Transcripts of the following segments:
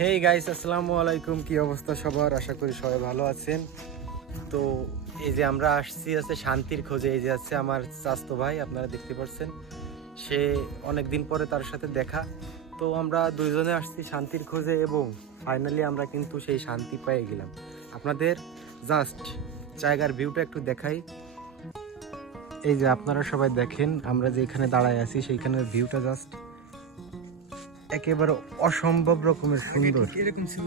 Hey guys আসসালামু আলাইকুম। কি অবস্থা সবার? আশা করি সবাই ভালো আছেন। তো এই যে আমরা আসছি আছে শান্তির খোঁজে, এই যে আছে আমার চাস্তো ভাই, আপনারা দেখতে পাচ্ছেন। সে অনেক দিন পরে তার সাথে দেখা। তো আমরা দুইজনে আসছি শান্তির খোঁজে এবং ফাইনালি আমরা কিন্তু সেই শান্তি পেয়ে গেলাম। আপনাদের জাস্ট জায়গার ভিউটা একটু দেখাই। এই যে আপনারা সবাই দেখেন, আমরা যে এখানে দাঁড়ায় আছি, সেইখানের ভিউটা জাস্ট একেবারে অসম্ভব রকমের সুন্দর। এরকম ছিল?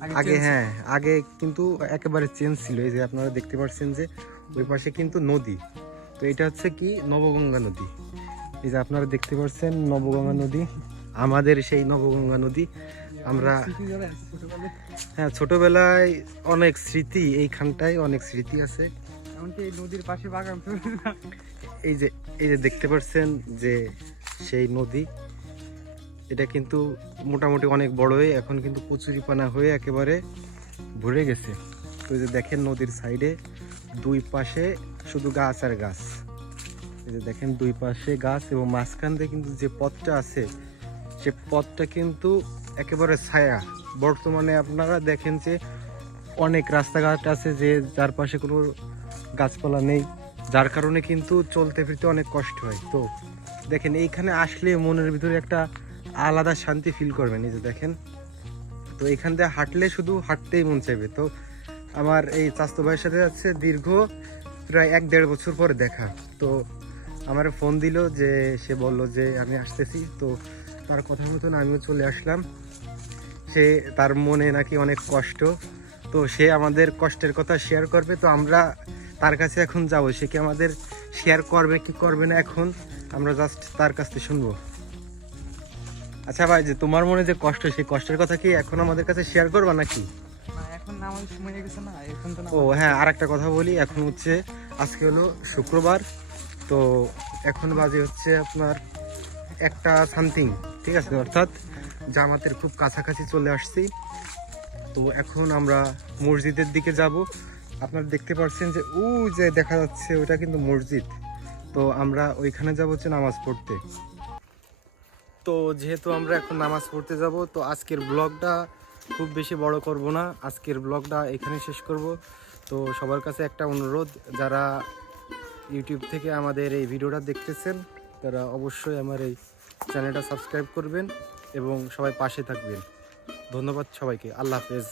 আগে হ্যাঁ আগে কিন্তু একেবারে চেঞ্জ ছিল। এই যে আপনারা দেখতে পাচ্ছেন যে ওই পাশে কিন্তু নদী। তো এটা হচ্ছে কি? নবগঙ্গা নদী। এই যে আপনারা দেখতে পাচ্ছেন নবগঙ্গা নদী। আমাদের সেই নবগঙ্গা নদী। আমরা হ্যাঁ ছোটবেলায় অনেক স্মৃতি এইখানটায় অনেক স্মৃতি আছে। এই নদীর পাশে বাগান এই যে এই যে দেখতে পাচ্ছেন যে সেই নদী। এটা কিন্তু মোটামুটি অনেক বড় হয়ে এখন কিন্তু কচুরিপানা হয়ে একেবারে ভরে গেছে। তো যে দেখেন নদীর সাইডে দুই পাশে শুধু গাছ আর গাছ। এই যে দেখেন দুই পাশে গাছ এবং মাঝখান দিয়ে কিন্তু যে পথটা আছে, সে পথটা কিন্তু একেবারে ছায়া। বর্তমানে আপনারা দেখেন যে অনেক রাস্তাঘাট আছে যে যার পাশে কোনো গাছপালা নেই, যার কারণে কিন্তু চলতে ফিরতে অনেক কষ্ট হয়। তো দেখেন এইখানে আসলে মনের ভিতরে একটা আলাদা শান্তি ফিল করবেন এই যে দেখেন? তো এখান থেকে হাঁটলে শুধু হাঁটতেই মন চাইবে। তো আমার এই চাস্তো ভাইয়ের সাথে আছে দীর্ঘ প্রায় এক দেড় বছর পরে দেখা। তো আমার ফোন দিল যে, সে বলল যে, আমি আসতেছি। তো তার কথা মতন আমিও চলে আসলাম। সে তার মনে নাকি অনেক কষ্ট। তো সে আমাদের কষ্টের কথা শেয়ার করবে। তো আমরা তার কাছে এখন যাব। সে কি আমাদের শেয়ার করবে কি করবে না এখন? আমরা জাস্ট তার কাছ থেকে শুনব। আচ্ছা ভাই যে তোমার মনে যে কষ্ট সেই কষ্টের কথা কি এখন আমাদের কাছে শেয়ার করবা নাকি? ও হ্যাঁ আর একটা কথা বলি এখন হচ্ছে আজকে হলো শুক্রবার তো এখন বাজে হচ্ছে আপনার একটা সামথিং ঠিক আছে? অর্থাৎ জামাতের খুব কাছাকাছি চলে আসছি তো এখন আমরা মসজিদের দিকে যাব। আপনারা দেখতে পাচ্ছেন যে ও যে দেখা যাচ্ছে ওটা কিন্তু মসজিদ। তো আমরা ওইখানে যাব হচ্ছে নামাজ পড়তে। তো যেহেতু আমরা এখন নামাজ পড়তে যাব, তো আজকের ব্লগটা খুব বেশি বড় করব না। আজকের ব্লগটা এখানে শেষ করব। তো সবার কাছে একটা অনুরোধ, যারা ইউটিউব থেকে আমাদের এই ভিডিওটা দেখতেছেন, তারা অবশ্যই আমার এই চ্যানেলটা সাবস্ক্রাইব করবেন এবং সবাই পাশে থাকবেন। ধন্যবাদ সবাইকে। আল্লাহ হাফেজ।